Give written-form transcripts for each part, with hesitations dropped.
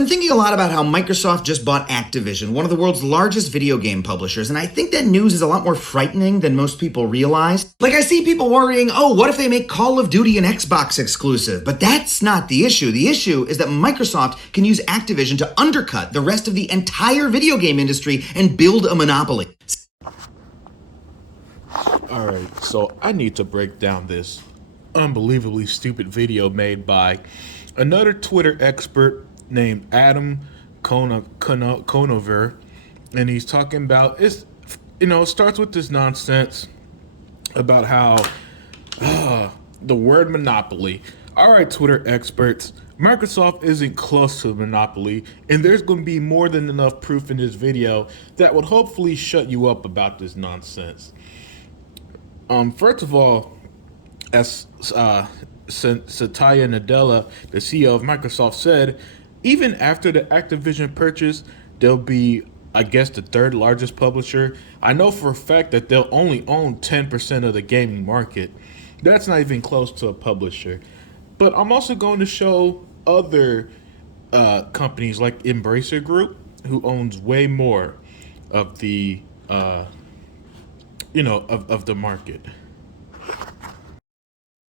I'm thinking a lot about how Microsoft just bought Activision, one of the world's largest video game publishers, and I think that news is a lot more frightening than most people realize. Like, I see people worrying, oh, what if they make Call of Duty an Xbox exclusive? But that's not the issue. The issue is that Microsoft can use Activision to undercut the rest of the entire video game industry and build a monopoly. Alright, so I need to break down this unbelievably stupid video made by another Twitter expert named Adam Conover, and he's talking about it starts with this nonsense about how the word monopoly. All right, Twitter experts, Microsoft isn't close to a monopoly, and there's going to be more than enough proof in this video that would hopefully shut you up about this nonsense. First of all, as Satya Nadella, the CEO of Microsoft, said, even after the Activision purchase, they'll be, I guess, the third largest publisher. I know for a fact that they'll only own 10% of the gaming market. That's not even close to a publisher. But I'm also going to show other companies like Embracer Group, who owns way more of the, of the market.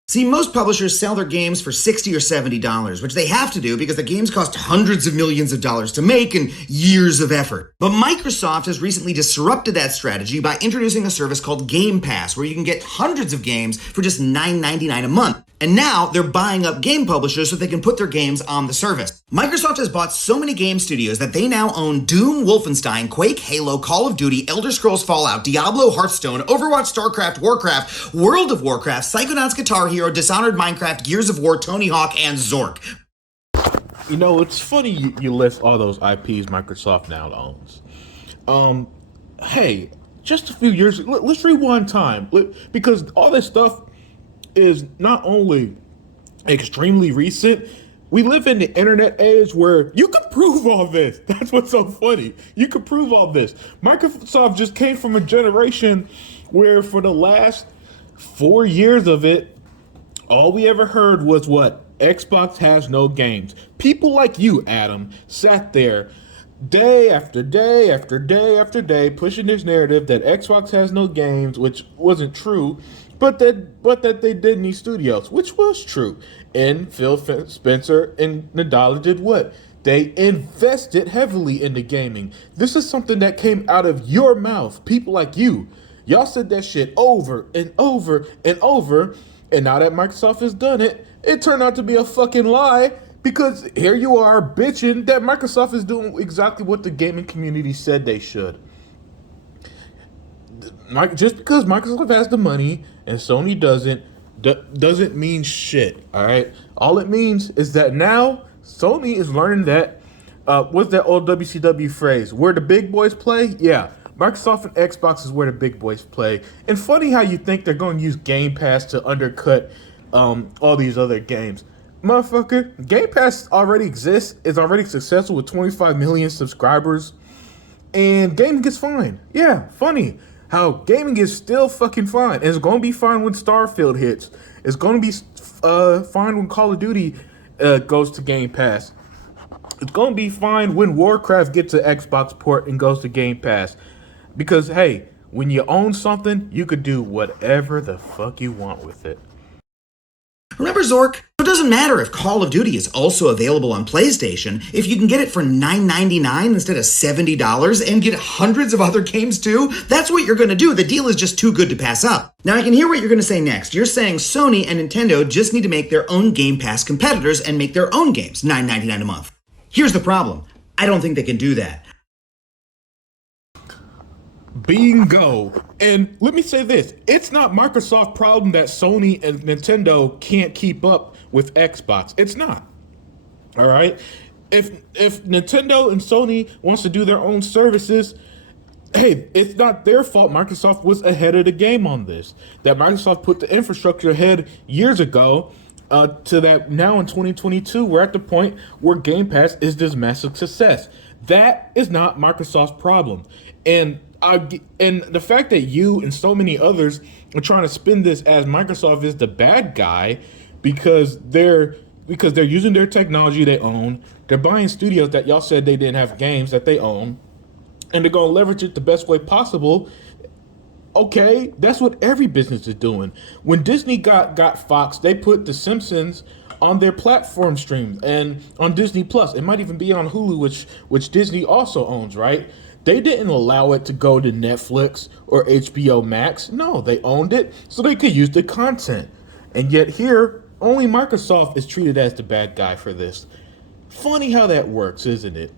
See, most publishers sell their games for $60 or $70, which they have to do because the games cost hundreds of millions of dollars to make and years of effort. But Microsoft has recently disrupted that strategy by introducing a service called Game Pass, where you can get hundreds of games for just $9.99 a month. And now they're buying up game publishers so they can put their games on the service. Microsoft has bought so many game studios that they now own Doom, Wolfenstein, Quake, Halo, Call of Duty, Elder Scrolls Fallout, Diablo, Hearthstone, Overwatch, StarCraft, Warcraft, World of Warcraft, Psychonauts, Guitar Hero, Dishonored, Minecraft, Gears of War, Tony Hawk, and Zork. You know, it's funny you list all those IPs Microsoft now owns. Hey, just a few years, let's rewind time, because all this stuff is not only extremely recent, we live in the internet age where you can prove all this. That's what's so funny. You can prove all this. Microsoft just came from a generation where for the last 4 years of it, all we ever heard was what? Xbox has no games. People like you, Adam, sat there day after day after day after day pushing this narrative that Xbox has no games, which wasn't true, but that they did need studios, which was true. And Phil Spencer and Nadella did what? They invested heavily into gaming. This is something that came out of your mouth. People like you. Y'all said that shit over and over and over. And now that Microsoft has done it, it turned out to be a fucking lie, because here you are bitching that Microsoft is doing exactly what the gaming community said they should. Just because Microsoft has the money and Sony doesn't mean shit, all right? All it means is that now Sony is learning that, what's that old WCW phrase? Where the big boys play? Yeah, Microsoft and Xbox is where the big boys play. And funny how you think they're going to use Game Pass to undercut all these other games. Motherfucker, Game Pass already exists, is already successful with 25 million subscribers, and gaming is fine. Yeah, funny how gaming is still fucking fine. And it's going to be fine when Starfield hits. It's going to be fine when Call of Duty goes to Game Pass. It's going to be fine when Warcraft gets an Xbox port and goes to Game Pass. Because, hey, when you own something, you could do whatever the fuck you want with it. Remember Zork? It doesn't matter if Call of Duty is also available on PlayStation. If you can get it for $9.99 instead of $70 and get hundreds of other games too, that's what you're going to do. The deal is just too good to pass up. Now I can hear what you're going to say next. You're saying Sony and Nintendo just need to make their own Game Pass competitors and make their own games, $9.99 a month. Here's the problem. I don't think they can do that. Bingo. And let me say this. It's not Microsoft's problem that Sony and Nintendo can't keep up with Xbox. It's not. All right? If Nintendo and Sony wants to do their own services, hey, it's not their fault Microsoft was ahead of the game on this. That Microsoft put the infrastructure ahead years ago to that now in 2022, we're at the point where Game Pass is this massive success. That is not Microsoft's problem. And the fact that you and so many others are trying to spin this as Microsoft is the bad guy because they're because they're using their technology they own. They're buying studios that y'all said they didn't have games that they own, and they're going to leverage it the best way possible. Okay, that's what every business is doing. When Disney got Fox, they put The Simpsons on their platform stream and on Disney Plus. It might even be on Hulu, which Disney also owns, right? They didn't allow it to go to Netflix or HBO Max. No, they owned it so they could use the content. And yet here, only Microsoft is treated as the bad guy for this. Funny how that works, isn't it?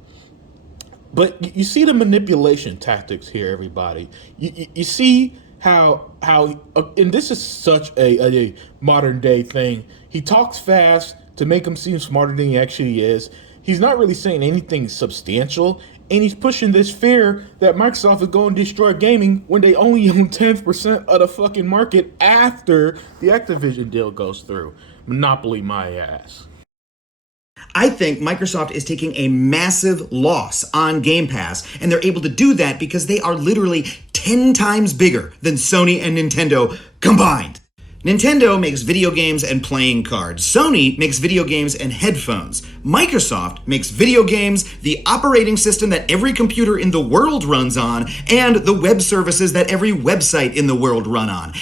But you see the manipulation tactics here, everybody. You see how and this is such a modern day thing. He talks fast to make him seem smarter than he actually is. He's not really saying anything substantial, and he's pushing this fear that Microsoft is going to destroy gaming when they only own 10% of the fucking market after the Activision deal goes through. Monopoly my ass. I think Microsoft is taking a massive loss on Game Pass, and they're able to do that because they are literally 10 times bigger than Sony and Nintendo combined. Nintendo makes video games and playing cards. Sony makes video games and headphones. Microsoft makes video games, the operating system that every computer in the world runs on, and the web services that every website in the world run on.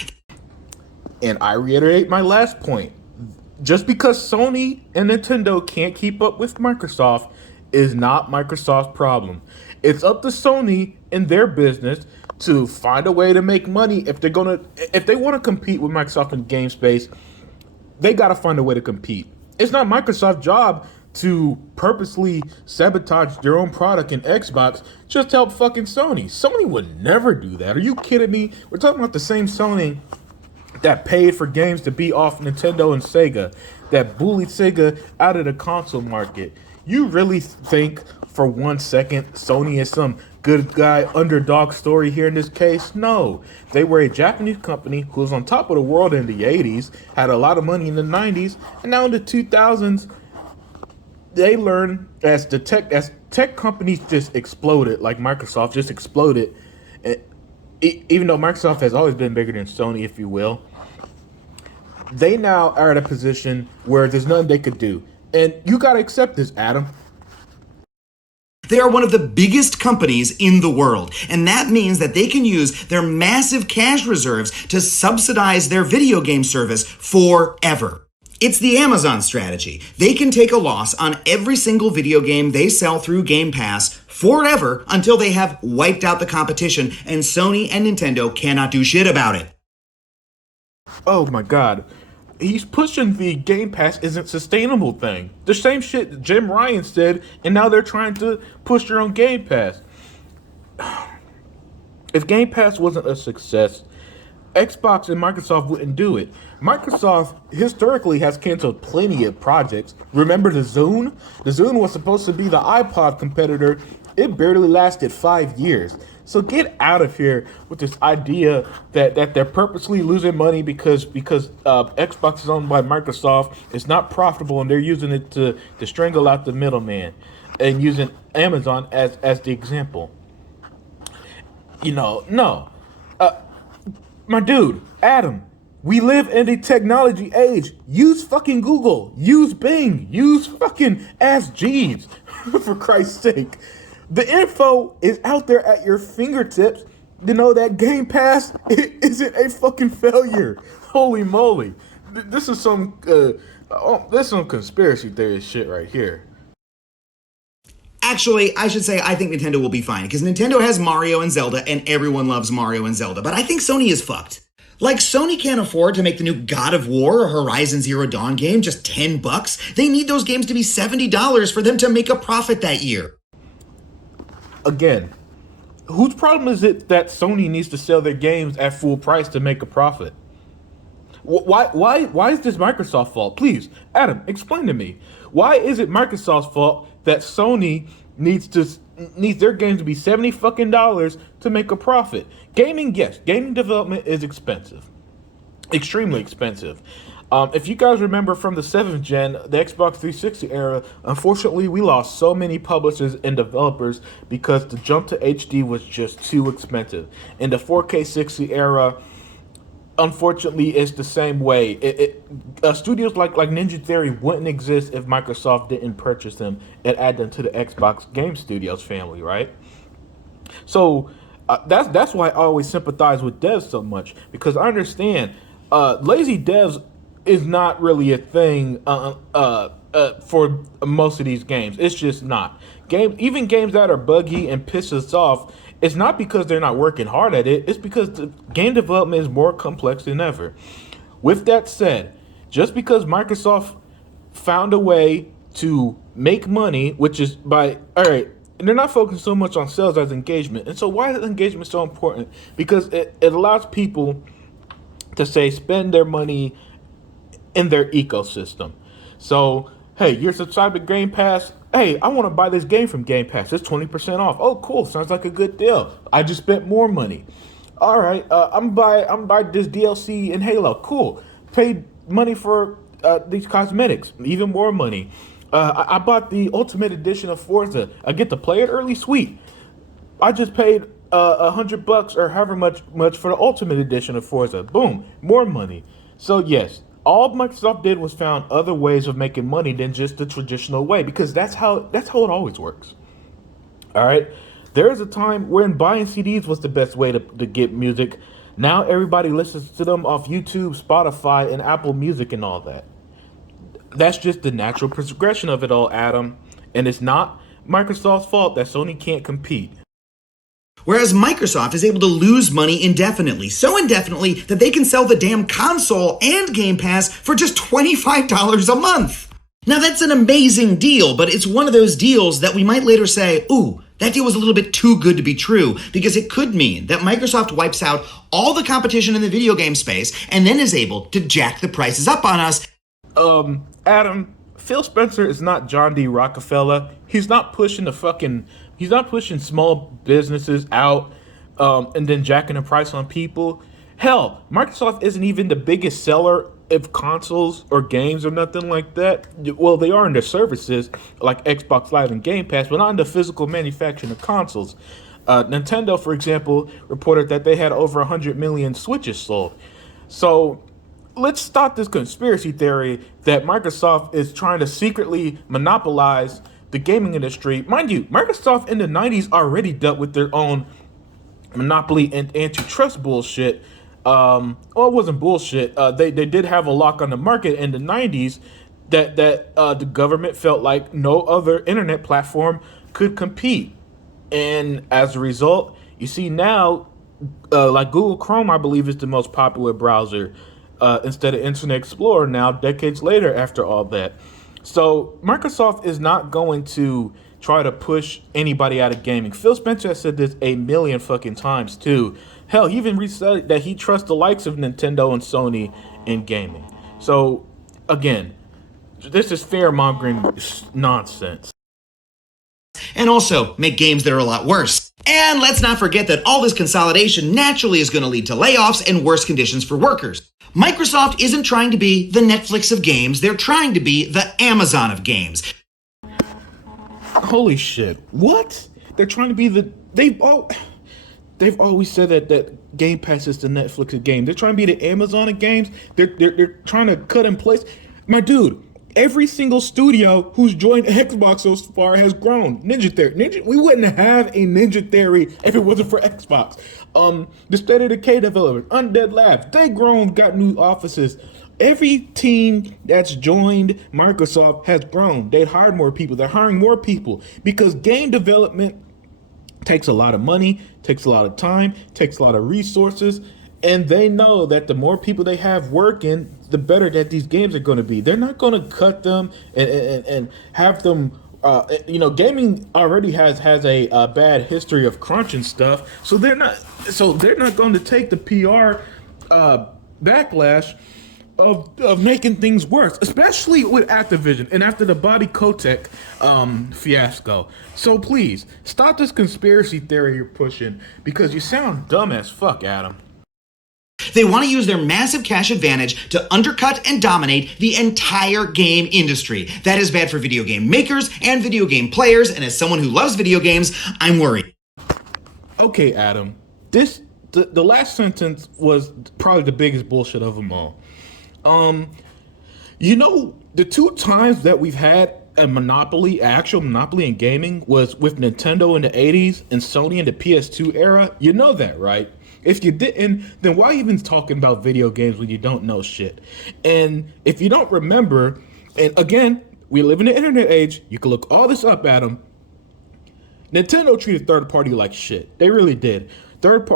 And I reiterate my last point. Just because Sony and Nintendo can't keep up with Microsoft is not Microsoft's problem. It's up to Sony and their business to find a way to make money. If they want to compete with Microsoft in game space, they got to find a way to compete. It's not Microsoft's job to purposely sabotage their own product in Xbox just to help fucking Sony. Sony would never do that. Are you kidding me? We're talking about the same Sony that paid for games to be off Nintendo and Sega, that bullied Sega out of the console market. You really think for 1 second Sony is some good guy underdog story here in this case? No. They were a Japanese company who was on top of the world in the 80s, had a lot of money in the 90s, and now in the 2000s, they learned as tech companies just exploded, like Microsoft just exploded, even though Microsoft has always been bigger than Sony, if you will, they now are at a position where there's nothing they could do. And you got to accept this, Adam. They are one of the biggest companies in the world, and that means that they can use their massive cash reserves to subsidize their video game service forever. It's the Amazon strategy. They can take a loss on every single video game they sell through Game Pass forever until they have wiped out the competition, and Sony and Nintendo cannot do shit about it. Oh my god. He's pushing the Game Pass isn't sustainable thing. The same shit Jim Ryan said, and now they're trying to push their own Game Pass. If Game Pass wasn't a success, Xbox and Microsoft wouldn't do it. Microsoft historically has canceled plenty of projects. Remember the Zune? The Zune was supposed to be the iPod competitor. It barely lasted 5 years. So get out of here with this idea that they're purposely losing money because Xbox is owned by Microsoft. It's not profitable, and they're using it to strangle out the middleman, and using Amazon as the example. No. My dude, Adam, we live in a technology age. Use fucking Google. Use Bing. Use fucking Ask Jeeves, for Christ's sake. The info is out there at your fingertips to know that Game Pass isn't a fucking failure. Holy moly. This is some conspiracy theory shit right here. Actually, I should say I think Nintendo will be fine, because Nintendo has Mario and Zelda, and everyone loves Mario and Zelda. But I think Sony is fucked. Like, Sony can't afford to make the new God of War or Horizon Zero Dawn game just $10. They need those games to be $70 for them to make a profit that year. Again, whose problem is it that Sony needs to sell their games at full price to make a profit? Why is this Microsoft's fault? Please, Adam, explain to me. Why is it Microsoft's fault that Sony needs their games to be $70 to make a profit? Gaming, yes, gaming development is expensive, extremely expensive. If you guys remember from the 7th gen, the Xbox 360 era, unfortunately we lost so many publishers and developers because the jump to HD was just too expensive. In the 4K 60 era, unfortunately, it's the same way. Studios like Ninja Theory wouldn't exist if Microsoft didn't purchase them and add them to the Xbox Game Studios family, right? So that's why I always sympathize with devs so much, because I understand lazy devs is not really a thing for most of these games. It's just not. Even games that are buggy and piss us off, it's not because they're not working hard at it. It's because the game development is more complex than ever. With that said, just because Microsoft found a way to make money, which is by, all right, and they're not focusing so much on sales as engagement. And so why is engagement so important? Because it allows people to say spend their money in their ecosystem. So, hey, you're subscribed to Game Pass. Hey, I want to buy this game from Game Pass. It's 20% off. Oh, cool. Sounds like a good deal. I just spent more money. All right, I'm buy this DLC in Halo. Cool. Paid money for these cosmetics. Even more money. I bought the Ultimate Edition of Forza. I get to play it early. Sweet. I just paid $100 or however much for the Ultimate Edition of Forza. Boom, more money. So yes, all Microsoft did was found other ways of making money than just the traditional way, because that's how it always works. All right, there is a time when buying CDs was the best way to get music. Now everybody listens to them off YouTube, Spotify, and Apple Music and all that. That's just the natural progression of it all, Adam. And it's not Microsoft's fault that Sony can't compete. Whereas Microsoft is able to lose money indefinitely, so indefinitely that they can sell the damn console and Game Pass for just $25 a month. Now that's an amazing deal, but it's one of those deals that we might later say, ooh, that deal was a little bit too good to be true, because it could mean that Microsoft wipes out all the competition in the video game space and then is able to jack the prices up on us. Adam, Phil Spencer is not John D. Rockefeller. He's not pushing small businesses out and then jacking the price on people. Hell, Microsoft isn't even the biggest seller of consoles or games or nothing like that. Well, they are in their services like Xbox Live and Game Pass, but not in the physical manufacturing of consoles. Nintendo, for example, reported that they had over 100 million Switches sold. So let's stop this conspiracy theory that Microsoft is trying to secretly monopolize the gaming industry. Mind you, Microsoft in the 90s already dealt with their own monopoly and antitrust bullshit. Well, it wasn't bullshit. They did have a lock on the market in the 90s that the government felt like no other internet platform could compete. And as a result, you see now, like Google Chrome, I believe, is the most popular browser instead of Internet Explorer now, decades later after all that. So Microsoft is not going to try to push anybody out of gaming. Phil Spencer has said this a million fucking times too. Hell, he even said that he trusts the likes of Nintendo and Sony in gaming. So again, this is fear-mongering nonsense. And also make games that are a lot worse. And let's not forget that all this consolidation naturally is going to lead to layoffs and worse conditions for workers. Microsoft isn't trying to be the Netflix of games, they're trying to be the Amazon of games. Holy shit. What? They're trying to be the... They've always said that Game Pass is the Netflix of games. They're trying to be the Amazon of games. They're trying to cut in place. My dude, every single studio who's joined Xbox so far has grown. Ninja Theory. We wouldn't have a Ninja Theory if it wasn't for Xbox. The State of Decay developers, Undead Labs, they grown, got new offices. Every team that's joined Microsoft has grown. They hired more people. They're hiring more people because game development takes a lot of money, takes a lot of time, takes a lot of resources, and they know that the more people they have working, the better that these games are going to be. They're not going to cut them and have them. Gaming already has a bad history of crunching stuff, so they're not going to take the PR backlash of making things worse, especially with Activision and after the Bobby Kotick fiasco. So please stop this conspiracy theory you're pushing, because you sound dumb as fuck, Adam. They want to use their massive cash advantage to undercut and dominate the entire game industry. That is bad for video game makers and video game players, and as someone who loves video games, I'm worried. Okay, Adam, this the last sentence was probably the biggest bullshit of them all. The two times that we've had a monopoly, actual monopoly in gaming, was with Nintendo in the 80s and Sony in the PS2 era. You know that, right? If you didn't, then why even talking about video games when you don't know shit? And if you don't remember, and again, we live in the internet age, you can look all this up, Adam. Nintendo treated third party like shit. They really did. Third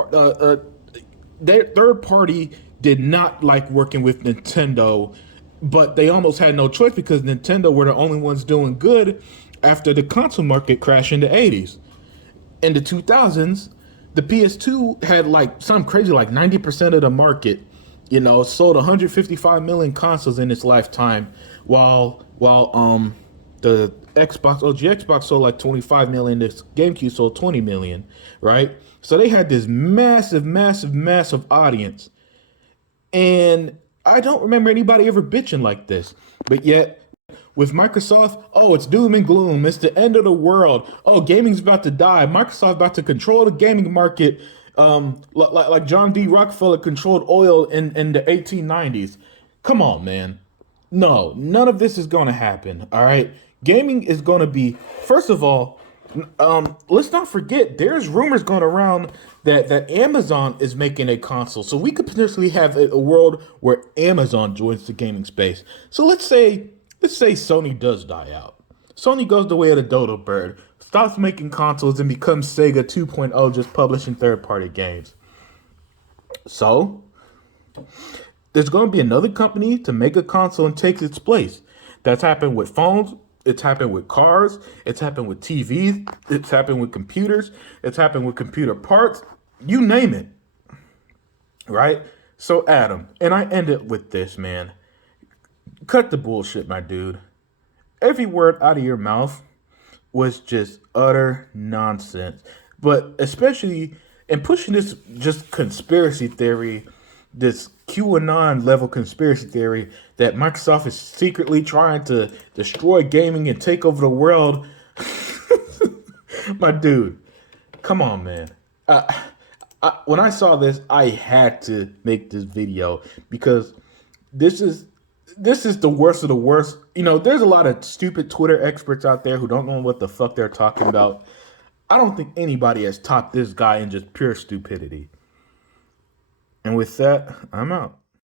party did not like working with Nintendo, but they almost had no choice because Nintendo were the only ones doing good after the console market crashed in the 80s. In the 2000s, the PS2 had like something crazy, like 90% of the market, sold 155 million consoles in its lifetime, while the OG Xbox sold like 25 million, this GameCube sold 20 million, right? So they had this massive audience. And I don't remember anybody ever bitching like this. But yet, with Microsoft, oh, it's doom and gloom. It's the end of the world. Oh, gaming's about to die. Microsoft's about to control the gaming market, like John D. Rockefeller controlled oil in the 1890s. Come on, man. No, none of this is going to happen, all right? Gaming is going to be, first of all, let's not forget, there's rumors going around that Amazon is making a console. So we could potentially have a world where Amazon joins the gaming space. So let's say Sony does die out. Sony goes the way of the dodo bird, stops making consoles and becomes Sega 2.0, just publishing third-party games. So there's going to be another company to make a console and take its place. That's happened with phones. It's happened with cars. It's happened with TVs. It's happened with computers. It's happened with computer parts. You name it. Right? So, Adam, and I end it with this, man. Cut the bullshit, my dude. Every word out of your mouth was just utter nonsense. But especially in pushing this just conspiracy theory, this QAnon level conspiracy theory that Microsoft is secretly trying to destroy gaming and take over the world. My dude, come on, man. When I saw this, I had to make this video because this is the worst of the worst. There's a lot of stupid Twitter experts out there who don't know what the fuck they're talking about. I don't think anybody has topped this guy in just pure stupidity. And with that, I'm out.